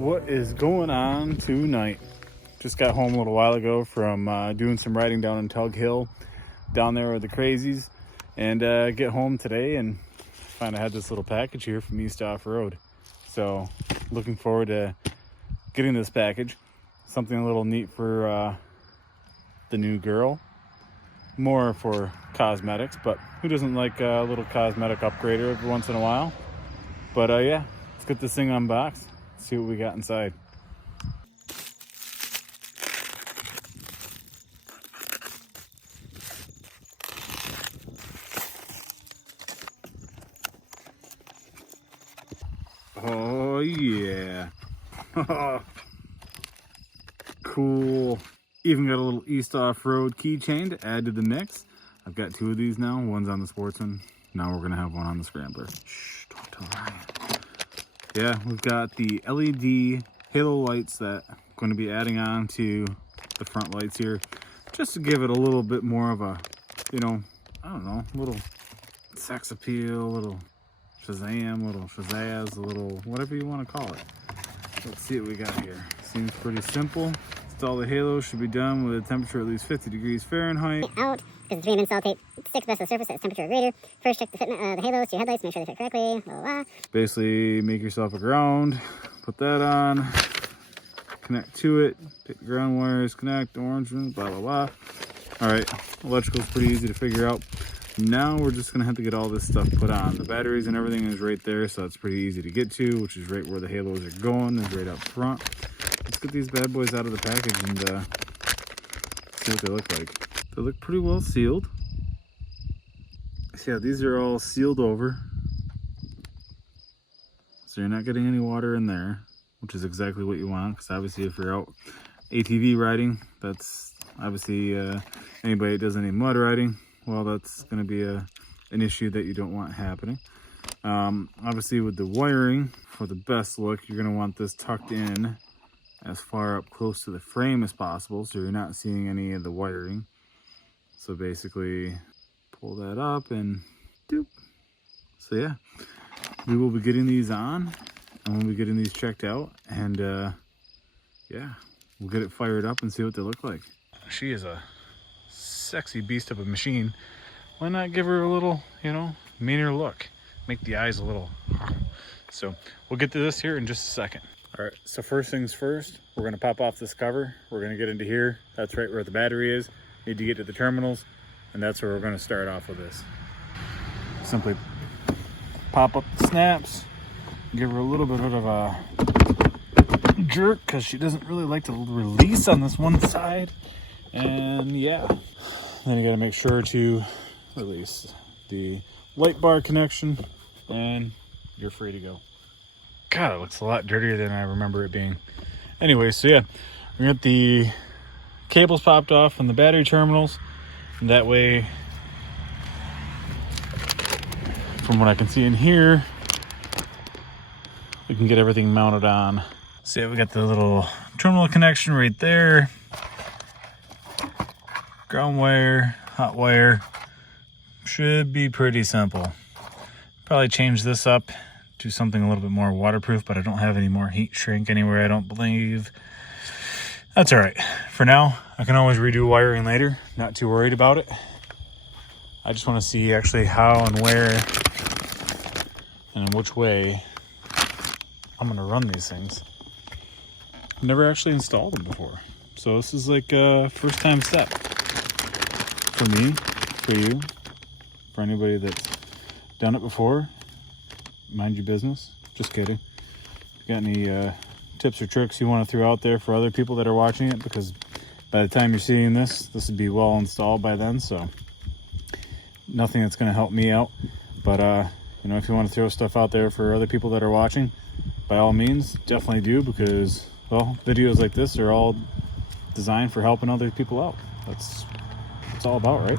What is going on tonight? Just got home a little while ago from doing some riding down in Tug Hill, down there with the crazies, and get home today and find I had this little package here from East Offroad. So looking forward to getting this package. Something a little neat for the new girl. More for cosmetics, but who doesn't like a little cosmetic upgrader every once in a while? But yeah, let's get this thing unboxed. See what we got inside. Oh yeah. Cool. Even got a little East Offroad keychain to add to the mix. I've got two of these now. One's on the Sportsman. Now we're gonna have one on the Scrambler. Shh, don't tell Ryan. Yeah, we've got the LED halo lights that I'm going to be adding on to the front lights here, just to give it a little bit more of a, I don't know, little sex appeal, little Shazam, little Shazazz, a little whatever you want to call it. Let's see what we got here. Seems pretty simple. Install the halo, should be done with a temperature at least 50 degrees Fahrenheit. Out, because the 3M install tape sticks best to the surface at temperature or greater. First, check the fitment of the halos to your headlights, make sure they fit correctly, blah, blah, blah. Basically, make yourself a ground, put that on, connect to it, pick ground wires, connect, orange, blah, blah, blah. All right, electrical's pretty easy to figure out. Now we're just gonna have to get all this stuff put on. The batteries and everything is right there, so it's pretty easy to get to, which is right where the halos are going, is right up front. Let's get these bad boys out of the package and see what they look like. They look pretty well sealed. So yeah, these are all sealed over. So you're not getting any water in there, which is exactly what you want, because obviously if you're out ATV riding, that's obviously anybody that does any mud riding, well, that's going to be an issue that you don't want happening. Obviously with the wiring, for the best look, you're going to want this tucked in as far up close to the frame as possible, so you're not seeing any of the wiring. So basically pull that up and doop. So yeah, we will be getting these on and we'll be getting these checked out, and yeah, we'll get it fired up and see what they look like. She is a sexy beast of a machine. Why not give her a little, meaner look? Make the eyes a little. So we'll get to this here in just a second. All right, so first things first, we're gonna pop off this cover. We're gonna get into here. That's right where the battery is. Need to get to the terminals, and that's where we're gonna start off with this. Simply pop up the snaps, give her a little bit of a jerk, because she doesn't really like to release on this one side. And yeah, then you gotta make sure to release the light bar connection, and you're free to go. God, it looks a lot dirtier than I remember it being. Anyway, so yeah, we got the cables popped off from the battery terminals, and that way, from what I can see in here, we can get everything mounted on. So yeah, we got the little terminal connection right there. Ground wire, hot wire. Should be pretty simple. Probably change this up to something a little bit more waterproof, but I don't have any more heat shrink anywhere, I don't believe. That's all right. For now, I can always redo wiring later. Not too worried about it. I just want to see actually how and where and in which way I'm going to run these things. I've never actually installed them before. So this is like a first time step. For me, for you, for anybody that's done it before, mind your business. Just kidding. If you got any tips or tricks you want to throw out there for other people that are watching it, because by the time you're seeing this would be well installed by then, so nothing that's going to help me out. But if you want to throw stuff out there for other people that are watching, by all means, definitely do, because, well, videos like this are all designed for helping other people out. That's what it's all about, right?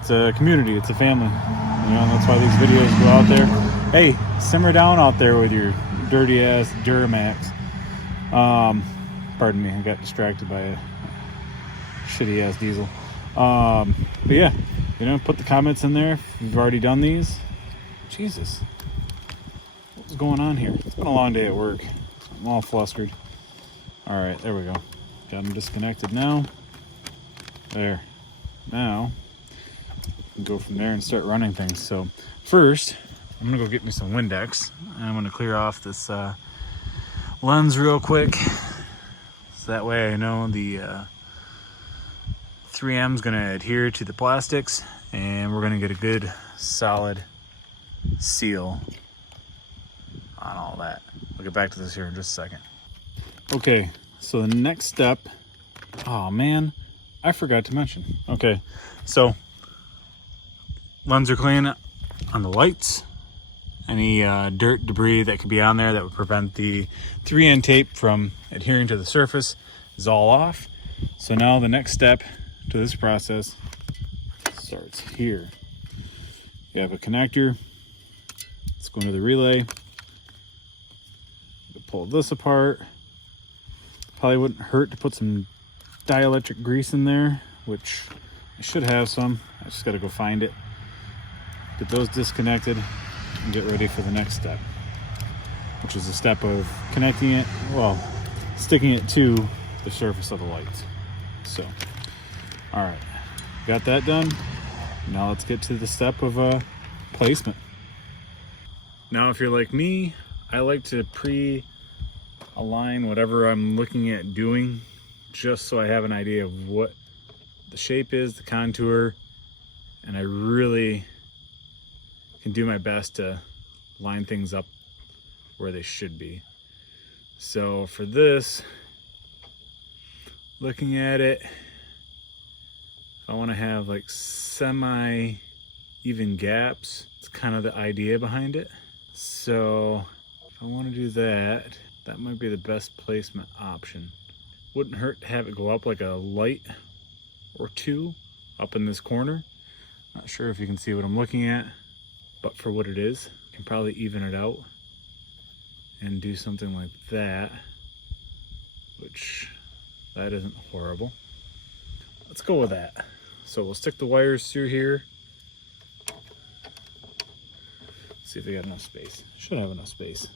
It's a community, it's a family, and that's why these videos go out there. Hey, simmer down out there with your dirty ass Duramax. Pardon me, I got distracted by a shitty ass diesel. But yeah, put the comments in there if you've already done these. Jesus, what's going on here? It's been a long day at work. I'm all flustered. All right, there we go. Got them disconnected now. There. Now, we can go from there and start running things. So first, I'm gonna go get me some Windex. And I'm gonna clear off this lens real quick. So that way I know the 3M is gonna adhere to the plastics and we're gonna get a good solid seal on all that. We'll get back to this here in just a second. Okay, so the next step, oh man, I forgot to mention. Okay, so lens are clean on the lights. Any dirt, debris that could be on there that would prevent the 3N tape from adhering to the surface is all off. So now the next step to this process starts here. You have a connector. Let's go into the relay. Pull this apart. Probably wouldn't hurt to put some dielectric grease in there, which I should have some. I just got to go find it. Get those disconnected and get ready for the next step, which is the step of connecting it, well, sticking it to the surface of the lights. So, all right, got that done. Now let's get to the step of placement. Now, if you're like me, I like to pre-align whatever I'm looking at doing, just so I have an idea of what the shape is, the contour, and I really can do my best to line things up where they should be. So for this, looking at it, I want to have like semi-even gaps. It's kind of the idea behind it. So if I want to do that, that might be the best placement option. Wouldn't hurt to have it go up like a light or two up in this corner. Not sure if you can see what I'm looking at, but for what it is, you can probably even it out and do something like that, which that isn't horrible. Let's go with that. So we'll stick the wires through here. See if they got enough space. Should have enough space.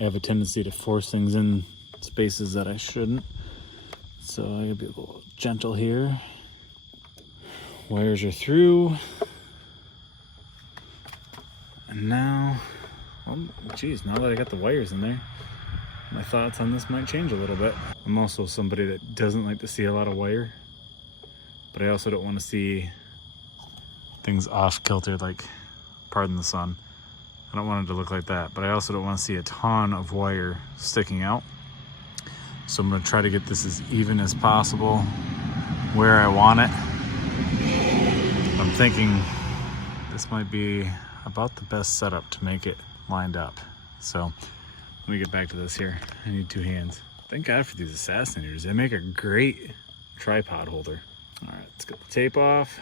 I have a tendency to force things in spaces that I shouldn't. So I gotta be a little gentle here. Wires are through. And now, well, geez, now that I got the wires in there, my thoughts on this might change a little bit. I'm also somebody that doesn't like to see a lot of wire, but I also don't want to see things off kilter, like, pardon the sun. I don't want it to look like that, but I also don't want to see a ton of wire sticking out. So I'm going to try to get this as even as possible where I want it. I'm thinking this might be about the best setup to make it lined up. So let me get back to this here. I need two hands. Thank God for these Assassinators. They make a great tripod holder. All right, let's get the tape off.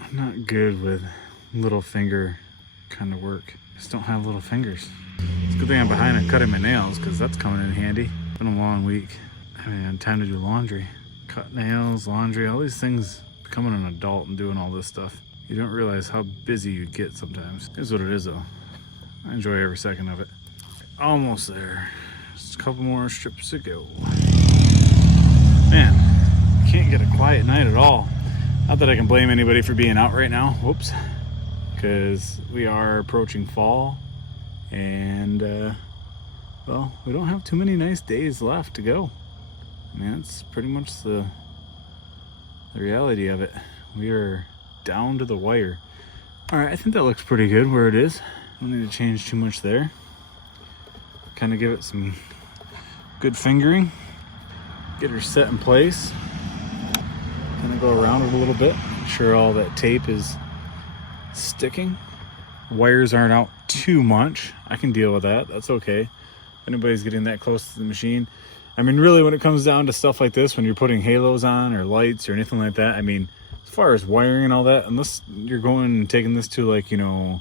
I'm not good with little finger kind of work. Just don't have little fingers. It's a good thing I'm behind on cutting my nails, because that's coming in handy. It's been a long week. I haven't had time to do laundry. Cut nails, laundry, all these things. Becoming an adult and doing all this stuff, you don't realize how busy you get sometimes. Here's what it is though. I enjoy every second of it. Almost there. Just a couple more strips to go. Man, can't get a quiet night at all. Not that I can blame anybody for being out right now. Whoops. Because we are approaching fall, and well, we don't have too many nice days left to go. I mean, that's pretty much the reality of it. We are down to the wire. All right, I think that looks pretty good where it is. Don't need to change too much there. Kind of give it some good fingering. Get her set in place. Kind of go around it a little bit. Make sure all that tape is sticking. Wires aren't out too much. I can deal with that. That's okay. If anybody's getting that close to the machine. I mean, really, when it comes down to stuff like this, when you're putting halos on or lights or anything like that, I mean, as far as wiring and all that, unless you're going and taking this to, like, you know,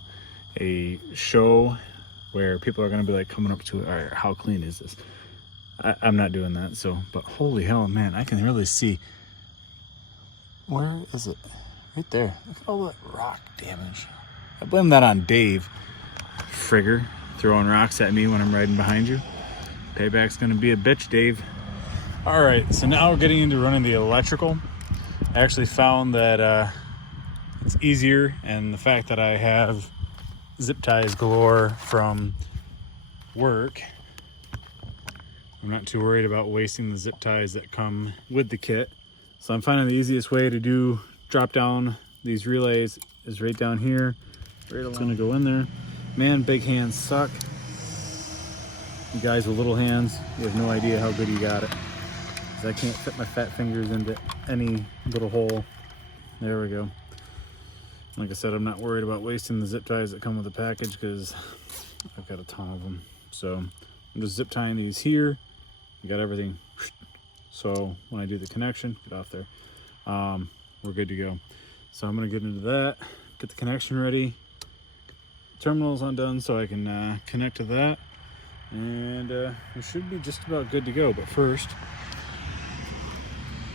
a show where people are going to be like coming up to it, all right, how clean is this? I'm not doing that. So, but holy hell, man, I can really see. Where is it? Right there. Look at all that rock damage. I blame that on Dave Frigger throwing rocks at me when I'm riding behind you. Payback's gonna be a bitch, Dave. All right, so now we're getting into running the electrical. I actually found that it's easier, and the fact that I have zip ties galore from work, I'm not too worried about wasting the zip ties that come with the kit. So I'm finding the easiest way to drop down these relays is right down here. It's gonna go in there. Man, big hands suck. You guys with little hands, you have no idea how good you got it. 'Cause I can't fit my fat fingers into any little hole. There we go. Like I said, I'm not worried about wasting the zip ties that come with the package because I've got a ton of them. So I'm just zip tying these here. I got everything. So when I do the connection, get off there, we're good to go. So I'm gonna get into that, get the connection ready, terminals undone so I can connect to that, and we should be just about good to go. But first,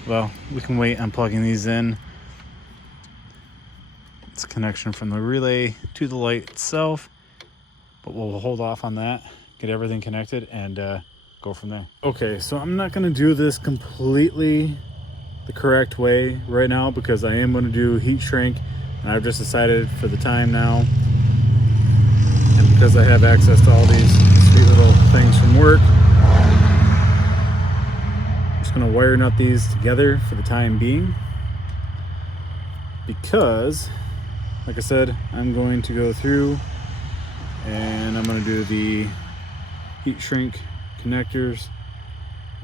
well, we can wait on plugging these in. It's a connection from the relay to the light itself, but we'll hold off on that, get everything connected, and go from there. Okay, so I'm not gonna do this completely the correct way right now because I am gonna do heat shrink, and I've just decided for the time now, and because I have access to all these sweet little things from work, I'm just gonna wire nut these together for the time being, because like I said, I'm going to go through and I'm going to do the heat shrink connectors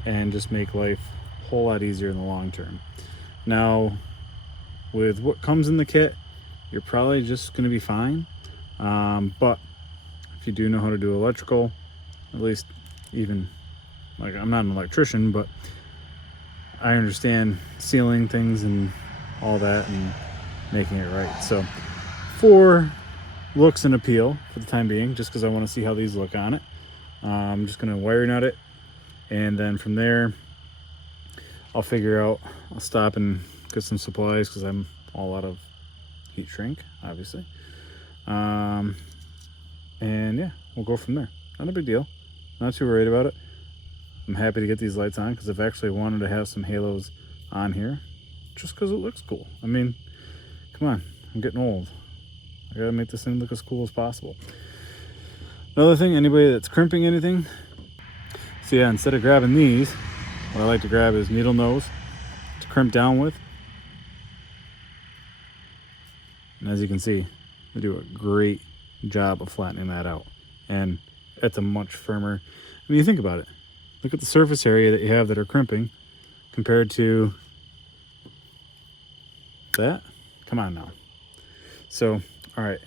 and just make life a whole lot easier in the long term. Now, with what comes in the kit, you're probably just going to be fine. But if you do know how to do electrical, at least even, like, I'm not an electrician, but I understand sealing things and all that and making it right. So for looks and appeal for the time being, just because I want to see how these look on it, I'm just going to wire nut it, and then from there I'll figure out, I'll stop and get some supplies because I'm all out of heat shrink, obviously, and yeah, we'll go from there. Not a big deal, not too worried about it. I'm happy to get these lights on because I've actually wanted to have some halos on here just because it looks cool. I mean, come on, I'm getting old. I gotta make this thing look as cool as possible. Another thing, anybody that's crimping anything, so yeah, instead of grabbing these, what I like to grab is needle nose to crimp down with. And as you can see, they do a great job of flattening that out. And it's a much firmer, I mean, you think about it. Look at the surface area that you have that are crimping compared to that. Come on now. So, all right,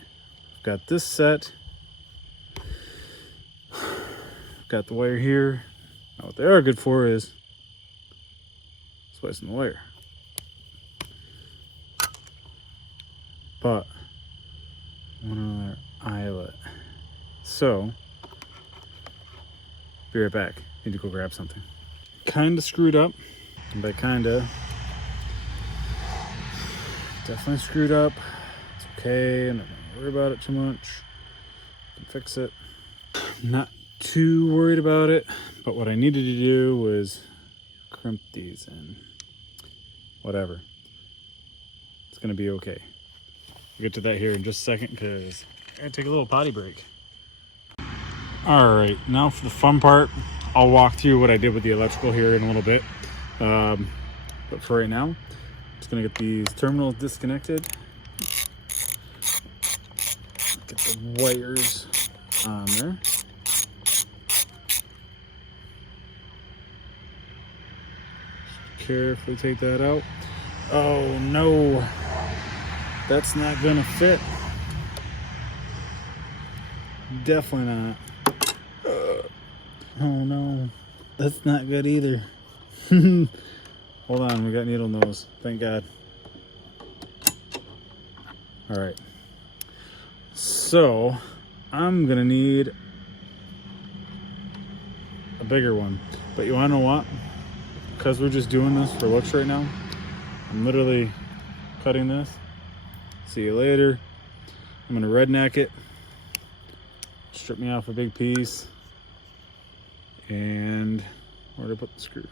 got this set. Got the wire here. Now what they are good for is splicing the wire. But one other eyelet. So, be right back. Need to go grab something. Kinda screwed up. And by kinda, definitely screwed up. It's okay. I'm not gonna worry about it too much. I can fix it. Not too worried about it, but what I needed to do was crimp these in. Whatever. It's gonna be okay. We'll get to that here in just a second because I gotta take a little potty break. All right, now for the fun part. I'll walk through what I did with the electrical here in a little bit. But for right now, I'm just gonna get these terminals disconnected. Get the wires on there. Carefully take that out. Oh no, that's not gonna fit. Definitely not. Oh no, that's not good either. Hold on, we got needle nose, thank God. All right, so I'm gonna need a bigger one, but you wanna know what? Because we're just doing this for looks right now, I'm literally cutting this. See you later. I'm gonna redneck it, strip me off a big piece, And where did I put the screw?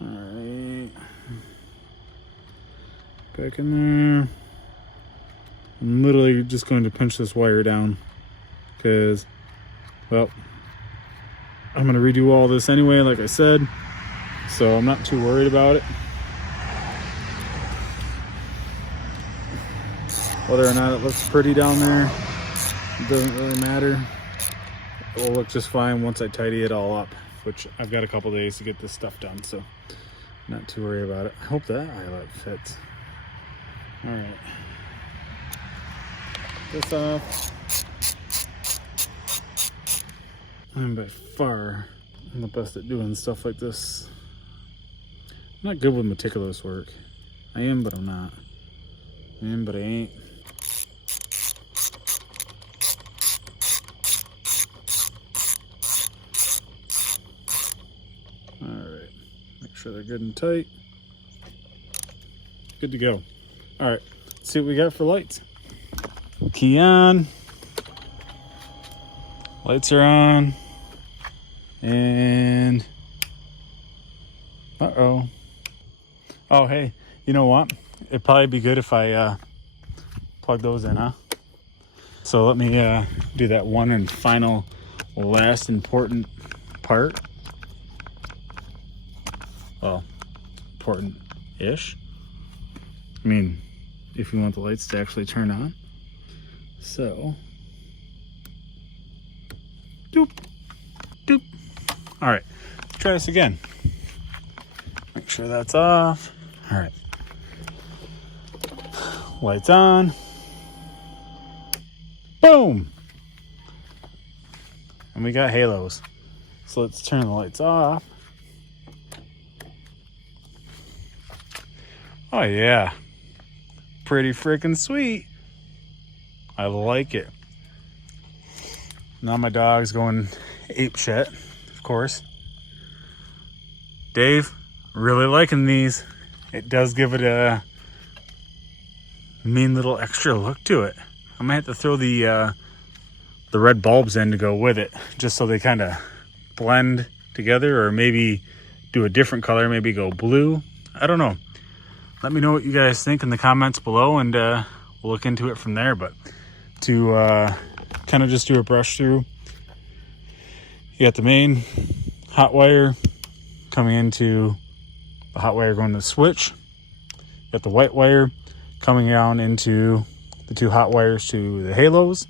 All right, back in there. I'm literally just going to pinch this wire down because, well, I'm going to redo all this anyway, like I said, so I'm not too worried about it. Whether or not it looks pretty down there, it doesn't really matter. It will look just fine once I tidy it all up, which I've got a couple days to get this stuff done, so not too worried about it. I hope that eyelet fits. All right. This off. I'm by far the best at doing stuff like this. I'm not good with meticulous work. I am, but I'm not. I am, but I ain't. Alright, make sure they're good and tight. Good to go. Alright, let's see what we got for lights. Key on. Lights are on. And uh-oh. Oh, hey, you know what? It'd probably be good if I plug those in, huh? So let me do that one and final, last important part. Well, important-ish. I mean, if you want the lights to actually turn on. So, doop, doop. All right, let's try this again. Make sure that's off. All right. Lights on. Boom. And we got halos. So let's turn the lights off. Oh yeah. Pretty freaking sweet. I like it. Now my dog's going ape shit, of course. Dave, really liking these. It does give it a mean little extra look to it. I might have to throw the red bulbs in to go with it, just so they kind of blend together, or maybe do a different color, maybe go blue. I don't know. Let me know what you guys think in the comments below, and we'll look into it from there. But to kind of just do a brush through, you got the main hot wire coming into the hot wire going to the switch. You got the white wire coming down into the two hot wires to the halos.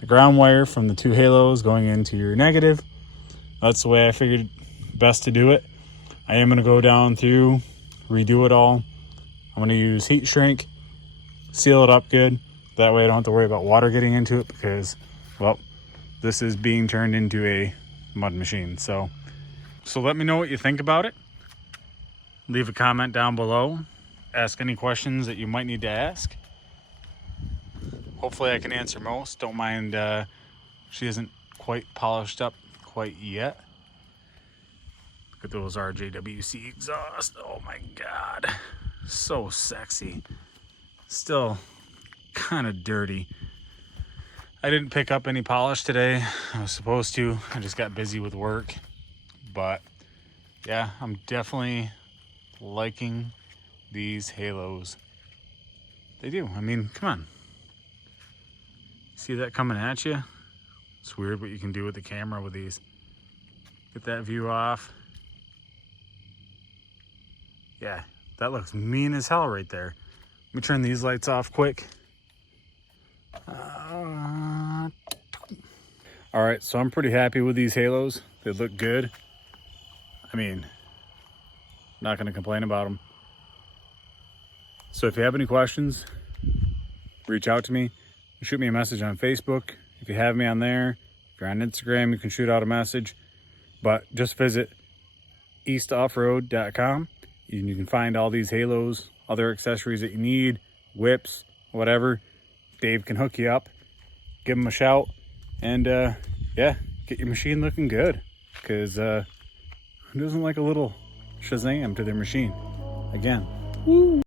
The ground wire from the two halos going into your negative. That's the way I figured best to do it. I am going to go down through, redo it all. I'm going to use heat shrink, seal it up good. That way I don't have to worry about water getting into it, because, well, this is being turned into a mud machine. So let me know what you think about it. Leave a comment down below. Ask any questions that you might need to ask. Hopefully I can answer most. Don't mind she isn't quite polished up quite yet. Look at those RJWC exhaust. Oh my God. So sexy. Still kind of dirty. I didn't pick up any polish today. I was supposed to. I just got busy with work. But yeah, I'm definitely liking these halos. They do. I mean, come on. See that coming at you? It's weird what you can do with the camera with these. Get that view off. Yeah, that looks mean as hell right there. Let me turn these lights off quick. All right, so I'm pretty happy with these halos. They look good. I mean, not gonna complain about them. So if you have any questions, reach out to me. Shoot me a message on Facebook. If you have me on there, if you're on Instagram, you can shoot out a message. But just visit eastoffroad.com. You can find all these halos, other accessories that you need, whips, whatever. Dave can hook you up. Give him a shout. And yeah, get your machine looking good. Because who doesn't like a little Shazam to their machine? Again. Woo!